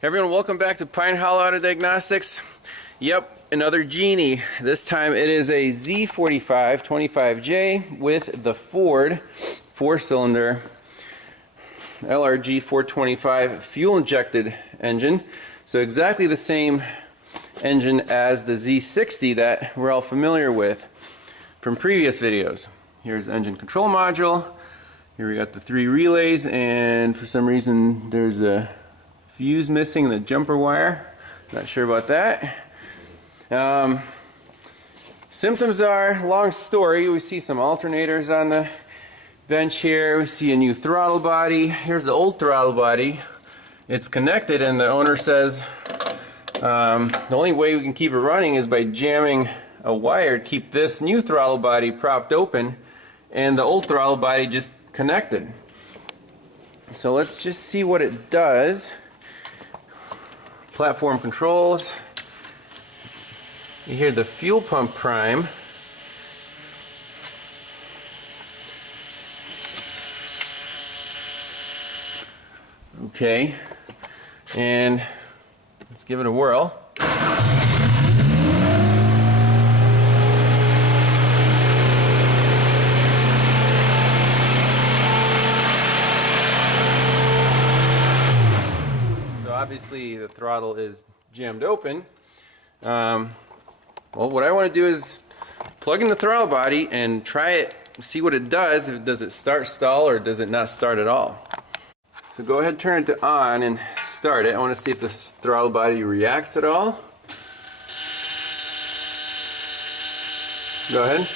Everyone, welcome back to Pine Hollow Auto Diagnostics. Yep, another Genie. This time it is a Z45 25J with the Ford 4-cylinder LRG 425 fuel-injected engine. So exactly the same engine as the Z60 that we're all familiar with from previous videos. Here's the engine control module. Here we got the 3 relays, and for some reason there's a fuse missing in the jumper wire. Not sure about that. Symptoms are, long story, we see some alternators on the bench here. We see a new throttle body. Here's the old throttle body. It's connected, and the owner says the only way we can keep it running is by jamming a wire to keep this new throttle body propped open and the old throttle body just connected. So let's just see what it does. Platform controls. You hear the fuel pump prime. Okay, and let's give it a whirl. Obviously the throttle is jammed open. Well, what I want to do is plug in the throttle body and try it, see what it does. Does it start, stall, or does it not start at all? So go ahead, turn it to on and start it. I want to see if the throttle body reacts at all. Go ahead.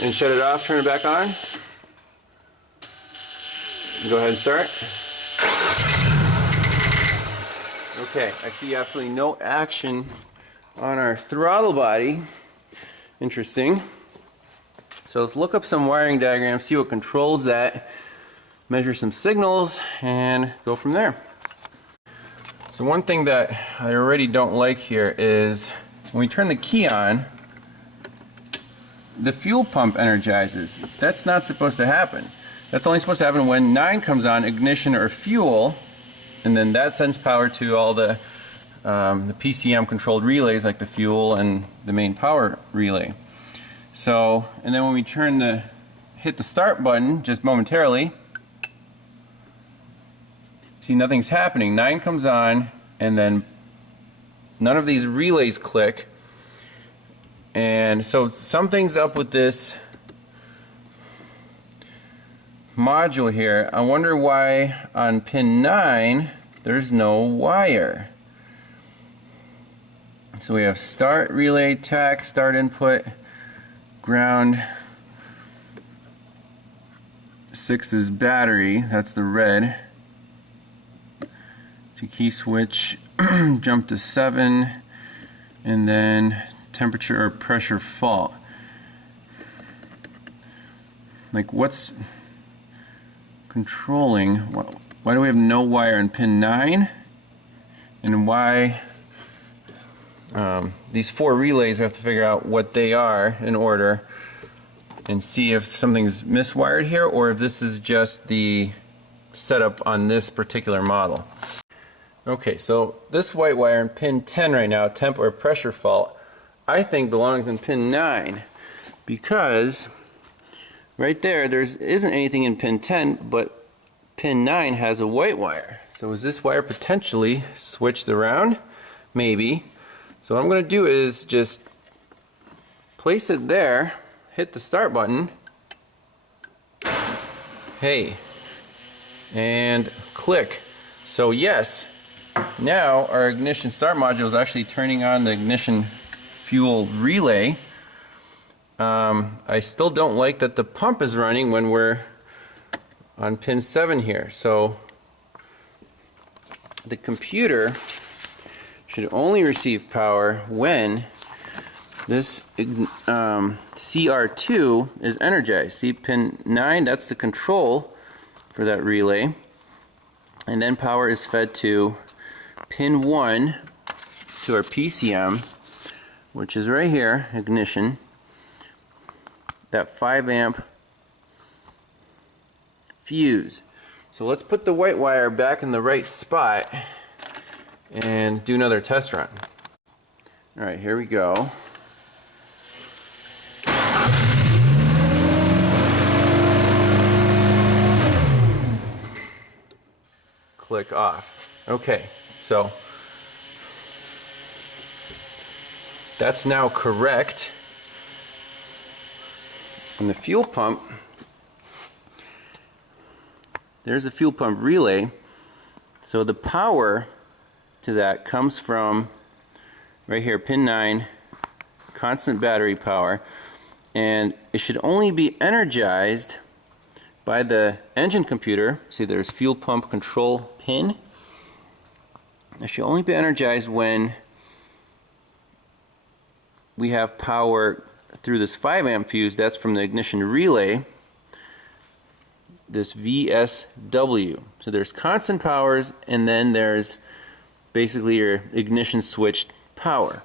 And shut it off, turn it back on. Go ahead and start. Okay, I see absolutely no action on our throttle body. Interesting. So let's look up some wiring diagrams, see what controls that, measure some signals, and go from there. So one thing that I already don't like here is when we turn the key on, the fuel pump energizes. That's not supposed to happen. That's only supposed to happen when 9 comes on, ignition or fuel, and then that sends power to all the PCM controlled relays like the fuel and the main power relay. So, and then when we hit the start button just momentarily, see nothing's happening. 9 comes on, and then none of these relays click. And so something's up with this module here. I wonder why on pin 9 there's no wire. So we have start, relay, tach, start input, ground, 6 is battery, that's the red. To key switch, jump to 7, and then temperature or pressure fault. Like, what's controlling? Why do we have no wire in pin 9? And why these 4 relays, we have to figure out what they are in order and see if something's miswired here or if this is just the setup on this particular model. Okay, so this white wire in pin 10 right now, temp or pressure fault, I think belongs in pin 9 because right there isn't anything in pin 10, but pin 9 has a white wire. So is this wire potentially switched around? Maybe. So what I'm going to do is just place it there, hit the start button, hey, and click. So yes, now our ignition start module is actually turning on the ignition fuel relay. I still don't like that the pump is running when we're on pin 7 here. So the computer should only receive power when this CR2 is energized. See, pin 9, that's the control for that relay. And then power is fed to pin 1 to our PCM, which is right here, ignition. That 5 amp fuse. So let's put the white wire back in the right spot and do another test run. Alright, here we go. Click off. Okay, so that's now correct. And the fuel pump, there's a fuel pump relay. So the power to that comes from right here, pin 9, constant battery power, and it should only be energized by the engine computer. See, there's fuel pump control pin. It should only be energized when we have power through this 5 amp fuse. That's from the ignition relay, this VSW. So there's constant powers, and then there's basically your ignition switched power.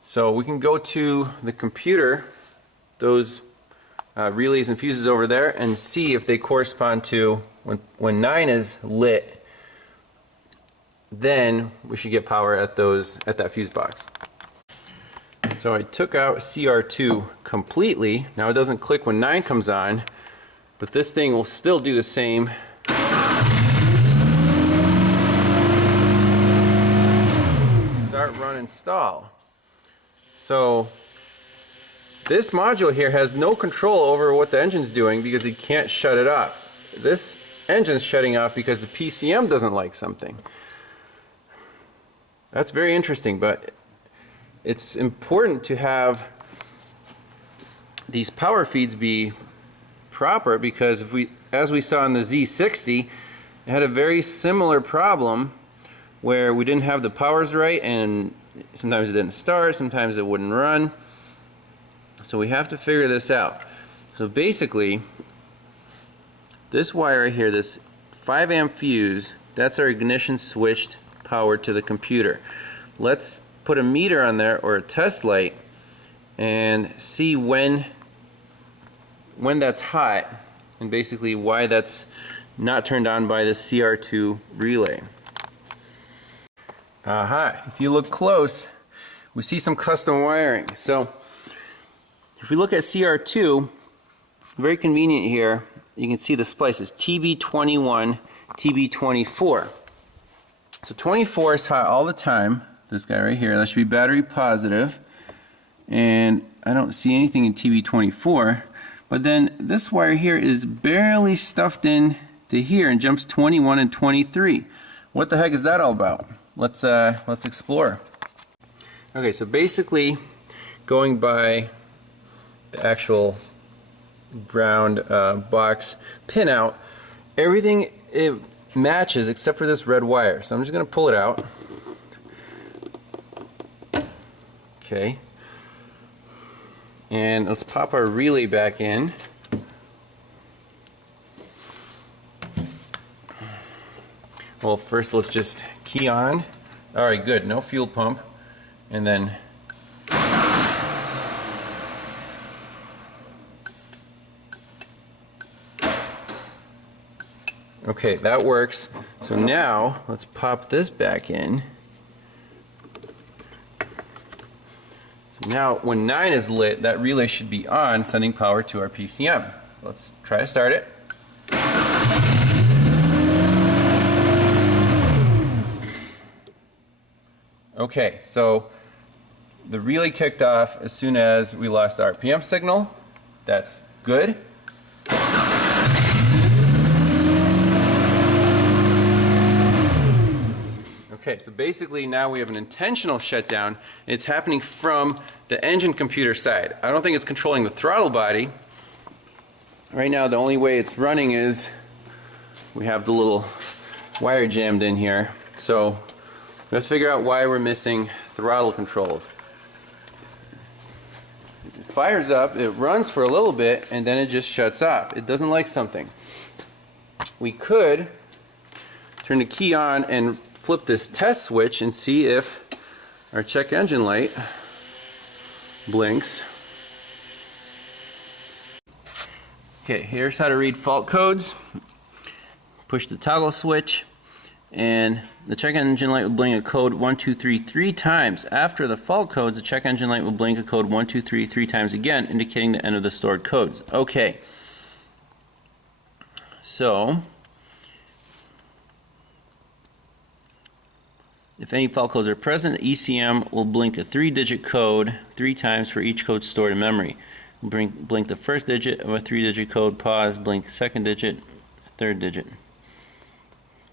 So we can go to the computer, those relays and fuses over there, and see if they correspond to when 9 is lit. Then we should get power at that fuse box. So I took out CR2 completely. Now it doesn't click when 9 comes on, but this thing will still do the same. Start, run, install. So this module here has no control over what the engine's doing because you can't shut it off. This engine's shutting off because the PCM doesn't like something. That's very interesting, but it's important to have these power feeds be proper, because as we saw in the Z60, it had a very similar problem where we didn't have the powers right, and sometimes it didn't start, sometimes it wouldn't run. So we have to figure this out. So basically, this wire right here, this 5 amp fuse, that's our ignition switched power to the computer. Let's put a meter on there, or a test light, and see when that's hot, and basically why that's not turned on by the CR2 relay. Aha, if you look close, we see some custom wiring. So if we look at CR2, very convenient here, you can see the splices, TB21, TB24. So 24 is hot all the time. This guy right here, that should be battery positive. And I don't see anything in TB24. But then this wire here is barely stuffed in to here and jumps 21 and 23. What the heck is that all about? Let's explore. Okay, so basically, going by the actual ground box pinout, everything it matches except for this red wire. So I'm just going to pull it out. Okay. And let's pop our relay back in. Well, first let's just key on. Alright, good. No fuel pump. And then okay, that works. So now let's pop this back in. So now when 9 is lit, that relay should be on, sending power to our PCM. Let's try to start it. Okay, so the relay kicked off as soon as we lost our RPM signal. That's good. Okay, so basically now we have an intentional shutdown. It's happening from the engine computer side. I don't think it's controlling the throttle body. Right now the only way it's running is we have the little wire jammed in here. So let's figure out why we're missing throttle controls. It fires up, it runs for a little bit, and then it just shuts off. It doesn't like something. We could turn the key on and flip this test switch and see if our check engine light blinks. Okay, here's how to read fault codes. Push the toggle switch, and the check engine light will blink a code 123 3 times. After the fault codes, the check engine light will blink a code 123 3 times again, indicating the end of the stored codes. Okay, so if any fault codes are present, the ECM will blink a 3-digit code 3 times for each code stored in memory. Blink the first digit of a 3-digit code, pause, blink second digit, third digit.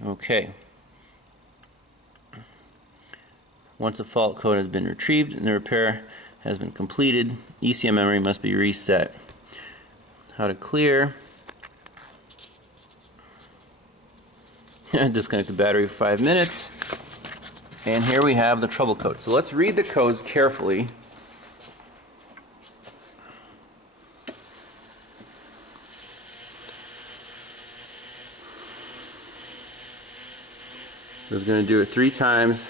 Okay. Once a fault code has been retrieved and the repair has been completed, ECM memory must be reset. How to clear. Disconnect the battery for 5 minutes. And here we have the trouble code. So let's read the codes carefully. I was going to do it 3 times.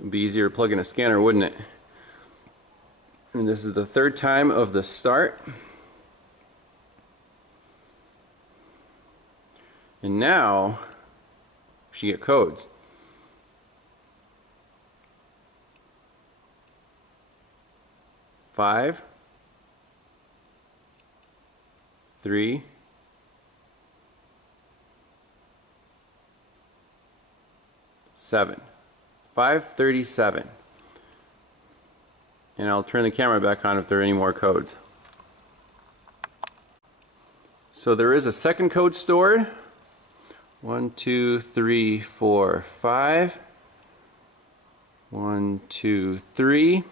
It'd be easier to plug in a scanner, wouldn't it? And this is the 3rd time of the start. And now she get codes. 5, 3, 7. 537. And I'll turn the camera back on if there are any more codes. So there is a second code stored. 1, 2, 3, 4, 5. 1, 2, 3.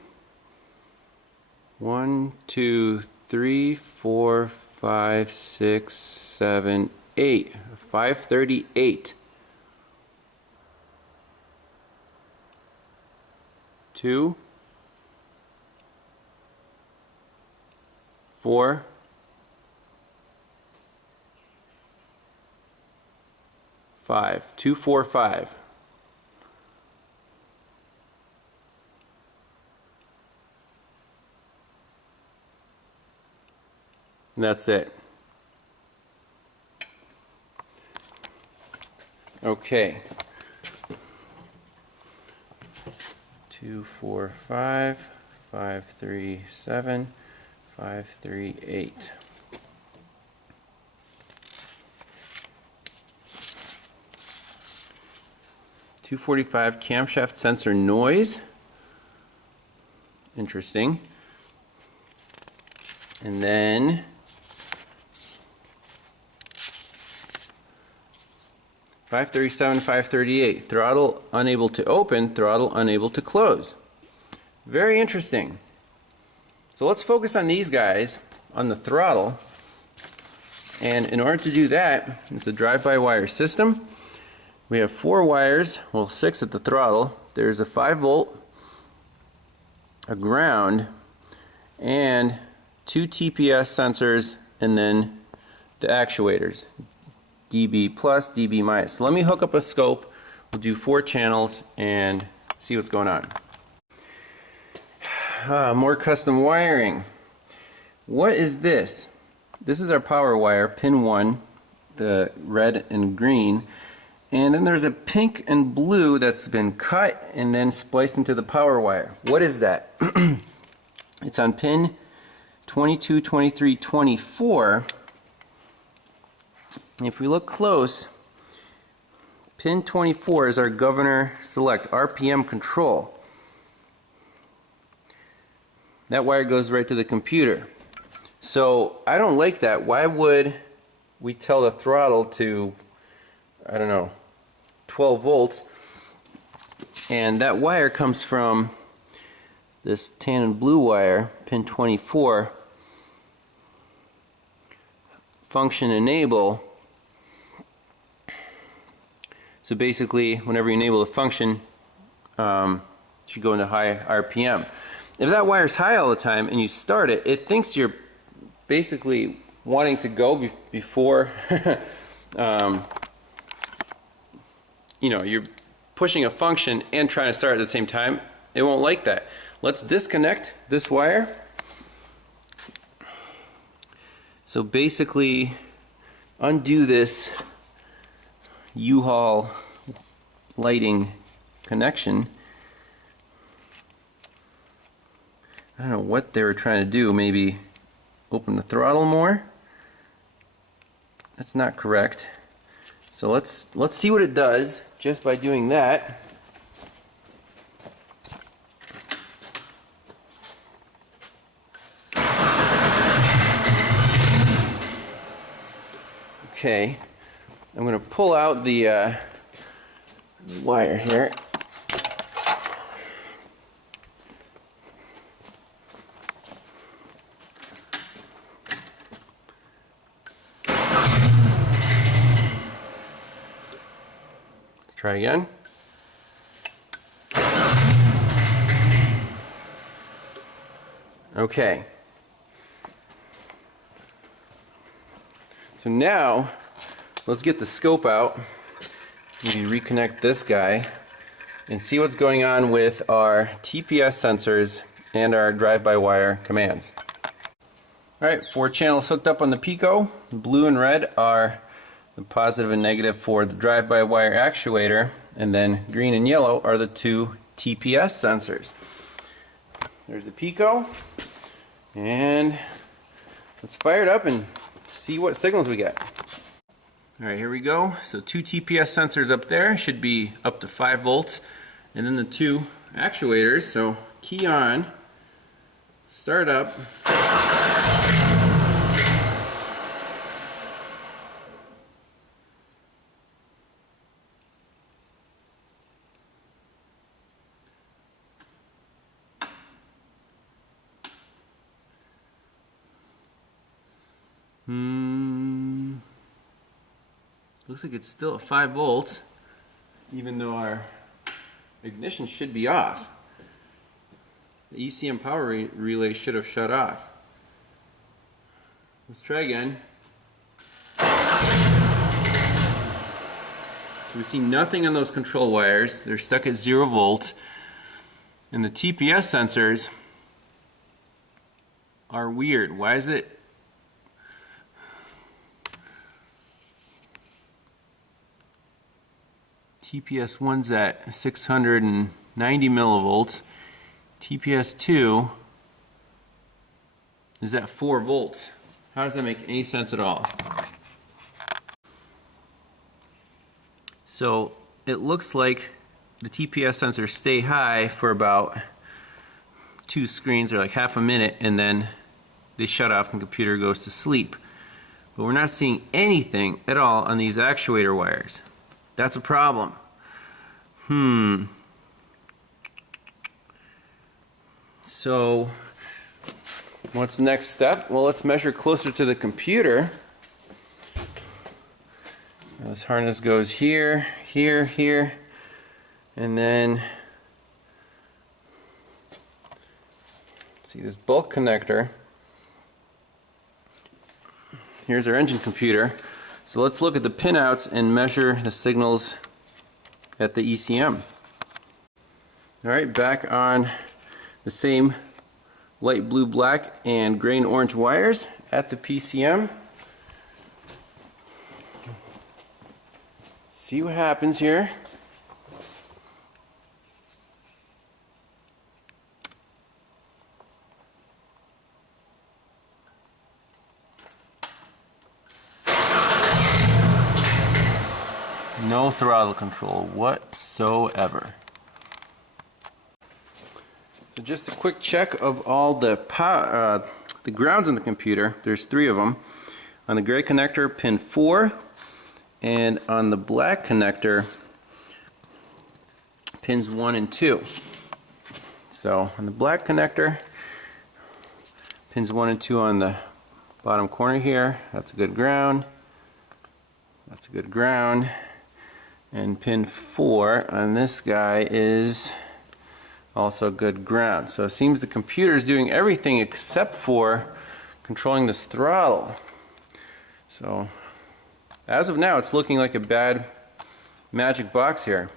1, 2, 3, 4, 5, 6, 7, 8. 538. 2, 4, 5. 2, 4, 5. And that's it. Okay. 2, 4, 5, 5, 3, 7, 5, 3, 8. .245 camshaft sensor noise. Interesting. And then .537, .538, throttle unable to open, throttle unable to close. Very interesting. So let's focus on these guys, on the throttle. And in order to do that, it's a drive-by-wire system. We have 4 wires, well 6 at the throttle. There's a 5-volt, a ground, and 2 TPS sensors, and then the actuators. dB plus, dB minus. So let me hook up a scope. We'll do 4 channels and see what's going on. More custom wiring. What is this? This is our power wire, pin 1, the red and green. And then there's a pink and blue that's been cut and then spliced into the power wire. What is that? It's on pin 22, 23, 24. If we look close, pin 24 is our governor select, RPM control. That wire goes right to the computer. So I don't like that. Why would we tell the throttle to, I don't know, 12 volts? And that wire comes from this tan and blue wire, pin 24, function enable. So basically, whenever you enable the function, it should go into high RPM. If that wire is high all the time and you start it, it thinks you're basically wanting to go before you're pushing a function and trying to start at the same time, it won't like that. Let's disconnect this wire. So basically undo this U-Haul lighting connection. I don't know what they were trying to do, maybe open the throttle more? That's not correct. So let's see what it does just by doing that. Okay, I'm going to pull out the wire here. Let's try again. Okay. So now, let's get the scope out. Maybe reconnect this guy and see what's going on with our TPS sensors and our drive-by-wire commands. Alright, 4 channels hooked up on the Pico. Blue and red are the positive and negative for the drive-by-wire actuator, and then green and yellow are the 2 TPS sensors. There's the Pico, and let's fire it up and see what signals we get. Alright, here we go. So 2 TPS sensors up there, should be up to 5 volts. And then the 2 actuators, so key on, start up. Looks like it's still at 5 volts, even though our ignition should be off. The ECM power relay should have shut off. Let's try again. So we see nothing on those control wires. They're stuck at 0 volts. And the TPS sensors are weird. Why is it? TPS 1's at 690 millivolts. TPS 2 is at 4 volts. How does that make any sense at all? So it looks like the TPS sensors stay high for about 2 screens, or like half a minute, and then they shut off and the computer goes to sleep. But we're not seeing anything at all on these actuator wires. That's a problem. So, what's the next step? Well, let's measure closer to the computer. This harness goes here, here, here, and then see this bulk connector. Here's our engine computer. So let's look at the pinouts and measure the signals at the ECM. Alright, back on the same light blue, black, and gray and orange wires at the PCM. See what happens here. No throttle control whatsoever. So just a quick check of all the grounds in the computer. There's 3 of them. On the gray connector, pin 4, and on the black connector, pins 1 and 2. So on the black connector, pins 1 and 2 on the bottom corner here. That's a good ground. That's a good ground. And pin 4 on this guy is also good ground. So it seems the computer is doing everything except for controlling this throttle. So as of now, it's looking like a bad magic box here.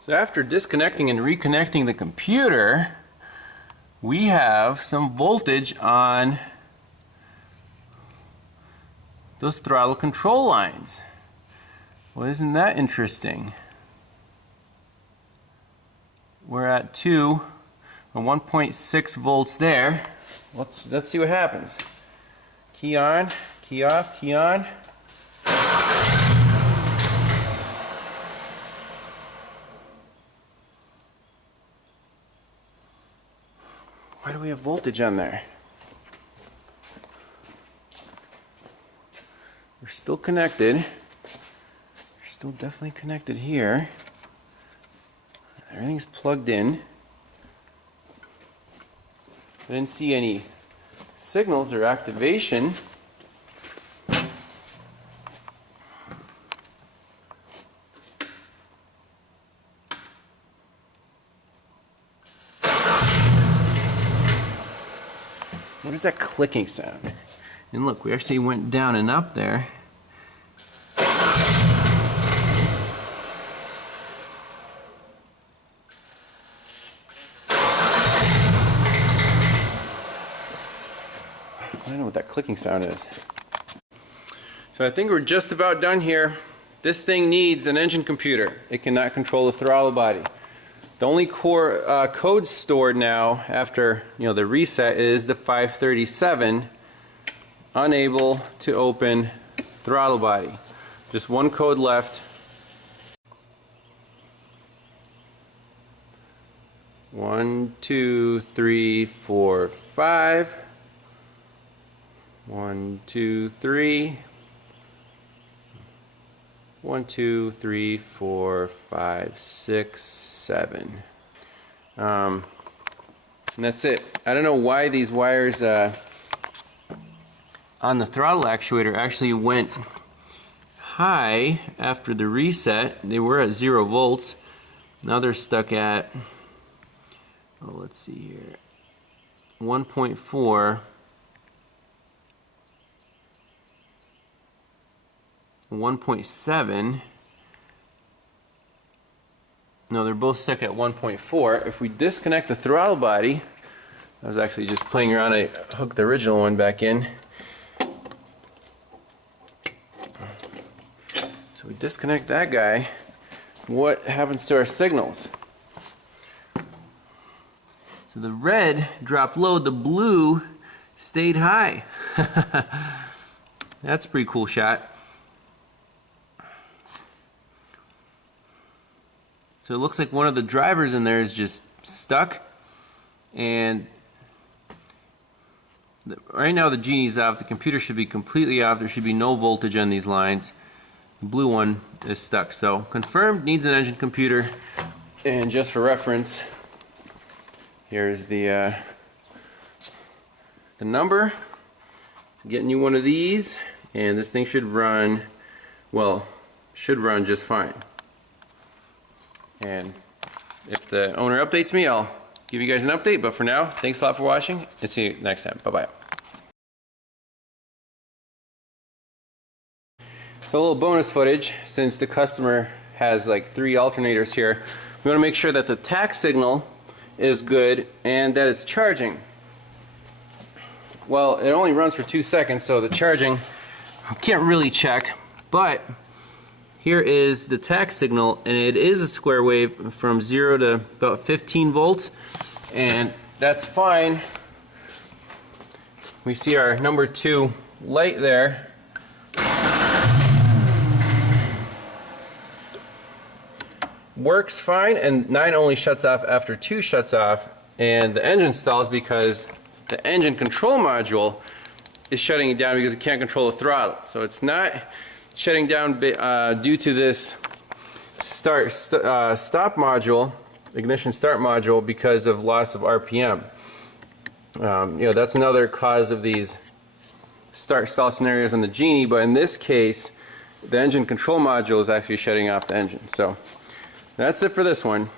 So after disconnecting and reconnecting the computer, we have some voltage on those throttle control lines. Well, isn't that interesting? We're at 1.6 volts there. Let's see what happens. Key on, key off, key on. Why do we have voltage on there? We're still connected. We're still definitely connected here. Everything's plugged in. I didn't see any signals or activation. What is that clicking sound? And look, we actually went down and up there. I don't know what that clicking sound is. So I think we're just about done here. This thing needs an engine computer. It cannot control the throttle body. The only core code stored now after the reset is the 537, unable to open throttle body. Just one code left. 1, 2, 3, 4, 5. 1, 2, 3. 1, 2, 3, 4, 5, 6, 7. And that's it. I don't know why these wires on the throttle actuator actually went high after the reset. They were at 0 volts. Now they're stuck at, oh, let's see here, 1.4. 1.7. No, they're both stuck at 1.4. If we disconnect the throttle body, I was actually just playing around, I hooked the original one back in. So we disconnect that guy. What happens to our signals? So the red dropped low, the blue stayed high. That's a pretty cool shot. So it looks like one of the drivers in there is just stuck, and right now the Genie's off. The computer should be completely off. There should be no voltage on these lines. The blue one is stuck. So confirmed, needs an engine computer. And just for reference, here's the number. So getting you one of these, and this thing should run, well, should run just fine. And if the owner updates me, I'll give you guys an update. But for now, thanks a lot for watching, and see you next time. Bye-bye. So a little bonus footage, since the customer has like 3 alternators here. We want to make sure that the tach signal is good and that it's charging. Well, it only runs for 2 seconds, so the charging I can't really check, but here is the tach signal, and it is a square wave from 0 to about 15 volts, and that's fine. We see our number 2 light there. Works fine, and 9 only shuts off after 2 shuts off, and the engine stalls because the engine control module is shutting it down because it can't control the throttle. So it's not shutting down due to this stop module, ignition start module, because of loss of RPM. That's another cause of these start stall scenarios on the Genie, but in this case the engine control module is actually shutting off the engine. So that's it for this one.